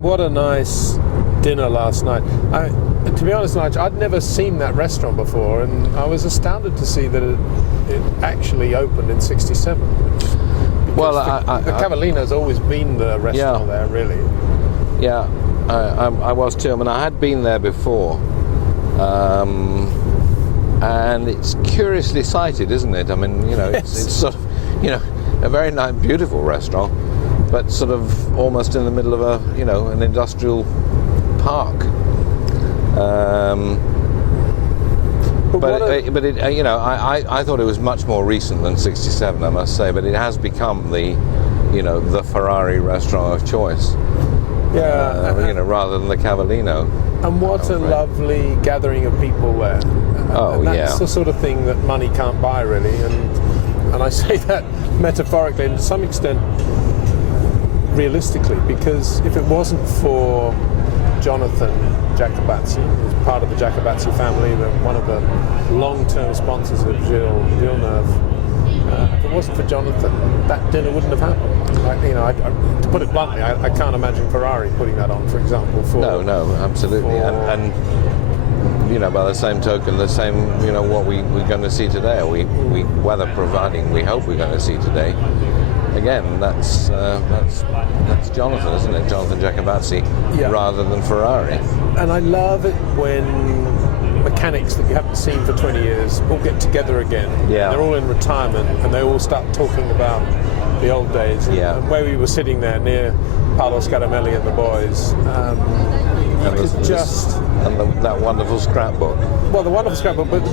What a nice dinner last night. To be honest, Nigel, I'd never seen that restaurant before, and I was astounded to see that it actually opened in '67. Well, the Cavallino's always been the restaurant there, really. Yeah, I was too. I mean, I had been there before, and it's curiously sited, isn't it? I mean, you know, it's sort of, you know, a very nice, beautiful restaurant, but sort of almost in the middle of a, you know, an industrial park. But you know, I thought it was much more recent than '67, I must say. But it has become the, you know, the Ferrari restaurant of choice. Yeah. You know, rather than the Cavallino. And what a lovely gathering of people there. And that's the sort of thing that money can't buy, really. And I say that metaphorically and to some extent realistically, because if it wasn't for Jonathan Jacobazzi, who's part of the Jacobazzi family, one of the long-term sponsors of Gilles Villeneuve, if it wasn't for Jonathan, that dinner wouldn't have happened. You know, to put it bluntly, I can't imagine Ferrari putting that on, for example. No, absolutely. And you know, by the same token, the same, you know, what we're going to see today, we weather providing, we hope we're going to see today. Again, that's Jonathan, isn't it? Jonathan Jacobazzi, rather than Ferrari. And I love it when mechanics that you haven't seen for 20 years all get together again. Yeah. They're all in retirement and they all start talking about the old days. Yeah. And where we were sitting there near Paolo Scaramelli and the boys, that wonderful scrapbook. Well, the wonderful scrapbook, but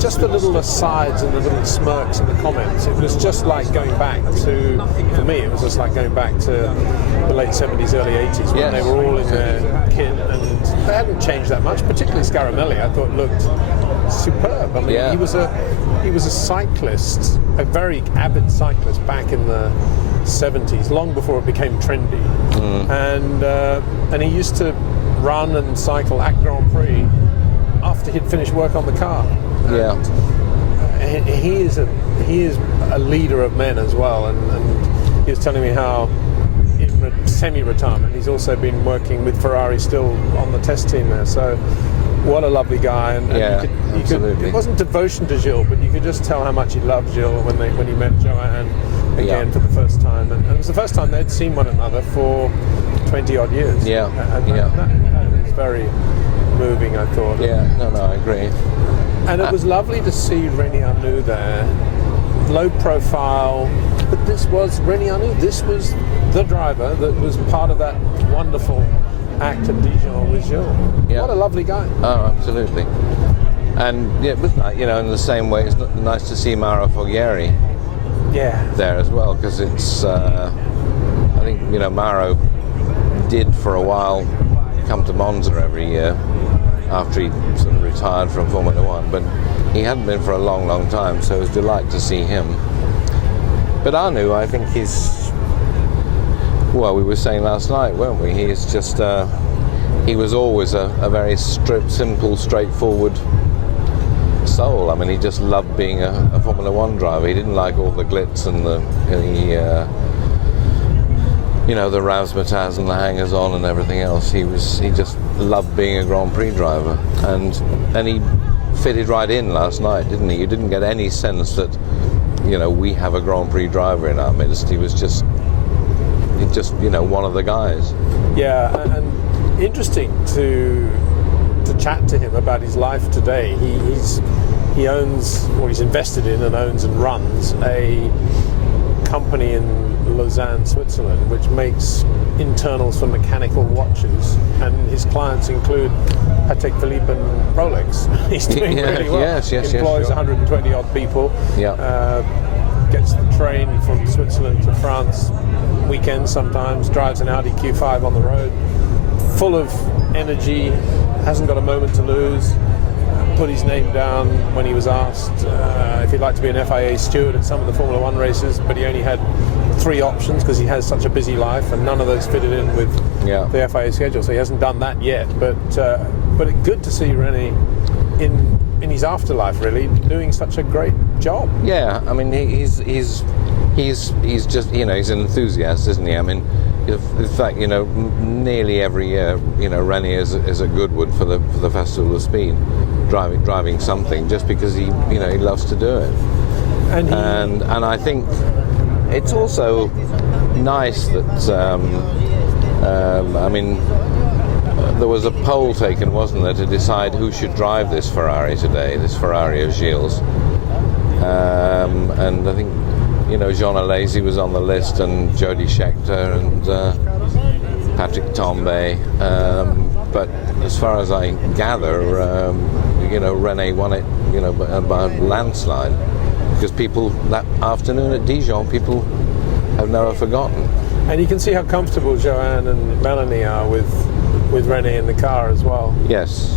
just the little asides and the little smirks and the comments. It was just like going back to, for me, it was just like going back to the late 70s, early 80s when they were all in their kit, and they hadn't changed that much. Particularly Scaramelli, I thought looked superb. I mean, he was a cyclist, a very avid cyclist back in the 70s, long before it became trendy, and he used to run and cycle at Grand Prix after he'd finished work on the car. And he is a leader of men as well, and he was telling me how in semi-retirement he's also been working with Ferrari still on the test team there. So what a lovely guy, and you could, it wasn't devotion to Gilles, but you could just tell how much he loved Gilles when he met Joanne again for the first time, and it was the first time they'd seen one another for 20 odd years. That was very moving, I thought. I agree. And it was lovely to see René Arnoux there, low profile, but this was René Arnoux. This was the driver that was part of that wonderful act at Dijon with Gilles. What a lovely guy. Oh, absolutely. And you know, in the same way, it's nice to see Mauro Foglieri there as well, because it's I think, you know, Mauro did for a while come to Monza every year after he sort of retired from Formula One, but he hadn't been for a long time, so it was a delight to see him. But Arnoux, I think he's, well, we were saying last night, weren't we? He's just he was always a very simple, straightforward soul. I mean, he just loved being a Formula One driver. He didn't like all the glitz and the you know, the razzmatazz and the hangers-on and everything else. He just loved being a Grand Prix driver, and he fitted right in last night, didn't he? You didn't get any sense that, you know, we have a Grand Prix driver in our midst. He was just you know, one of the guys. Yeah, and interesting to chat to him about his life today. He owns, or he's invested in and owns and runs a company in Lausanne, Switzerland, which makes internals for mechanical watches, and his clients include Patek Philippe and Rolex. He's doing really well. Employs 120 odd people. Gets the train from Switzerland to France weekends sometimes, drives an Audi Q5 on the road, full of energy, hasn't got a moment to lose. Put his name down when he was asked if he'd like to be an FIA steward at some of the Formula One races, but he only had 3 options because he has such a busy life, and none of those fitted in with the FIA schedule, so he hasn't done that yet. But it's good to see René in his afterlife, really, doing such a great job. Yeah, I mean, he's just, you know, he's an enthusiast, isn't he? I mean, In fact, nearly every year, Rennie is at Goodwood for the Festival of Speed, driving something, just because he loves to do it. And I think it's also nice that there was a poll taken, wasn't there, to decide who should drive this Ferrari today, this Ferrari of Gilles. And I think Jean Alesi was on the list, and Jody Scheckter, and Patrick Tambay. But as far as I gather, René won it, by a landslide, because people that afternoon at Dijon, people have never forgotten. And you can see how comfortable Joanne and Melanie are with René in the car as well. Yes,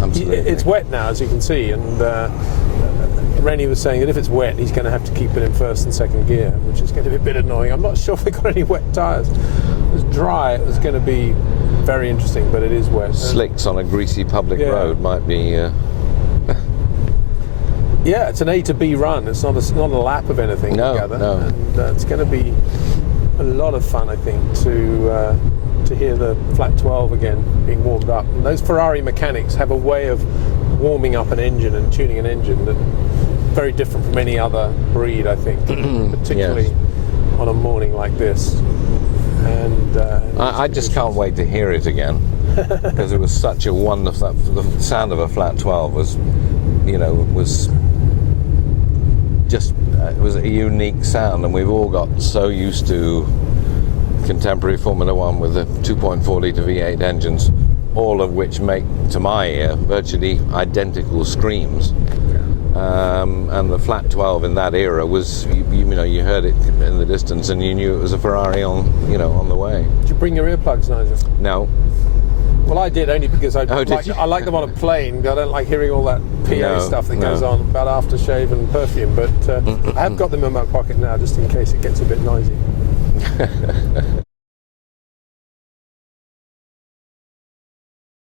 absolutely. It's wet now, as you can see, and Rennie was saying that if it's wet, he's going to have to keep it in first and second gear, which is going to be a bit annoying. I'm not sure if they've got any wet tyres. If it was dry, it was going to be very interesting, but it is wet. Slicks on a greasy public road might be... Yeah, it's an A to B run. It's not a lap of anything together. No. And it's going to be a lot of fun, I think, to hear the flat 12 again being warmed up. And those Ferrari mechanics have a way of warming up an engine and tuning an engine that very different from any other breed, I think, particularly on a morning like this. And I just can't wait to hear it again, because it was such a wonderful. The sound of a flat 12 was, it was a unique sound, and we've all got so used to contemporary Formula One with the 2.4 litre V8 engines, all of which make, to my ear, virtually identical screams. And the flat 12 in that era was, you heard it in the distance, and you knew it was a Ferrari on the way. Did you bring your earplugs, Nigel? No. Well, I did, only because I like them on a plane. I don't like hearing all that PA stuff that goes on about aftershave and perfume. But I have got them in my pocket now, just in case it gets a bit noisy.